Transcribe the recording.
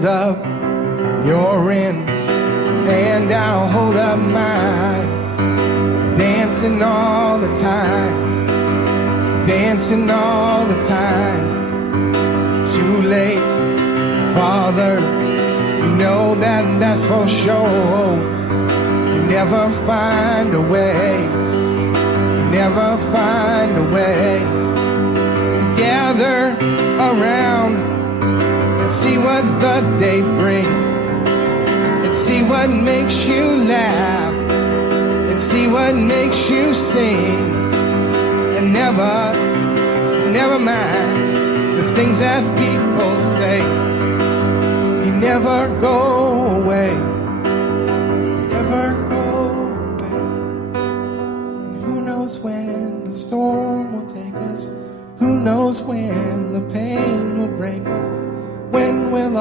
hold up your end, and I'll hold up mine. Dancing all the time, dancing all the time. Too late, Father, you know that that's for sure. You never find a way, you never find a way. So gather around and see what the day brings, and see what makes you laugh, and see what makes you sing. And never mind the things that people say. You never go away, you never go away. And who knows when the storm will take us? Who knows when the pain will break us? When will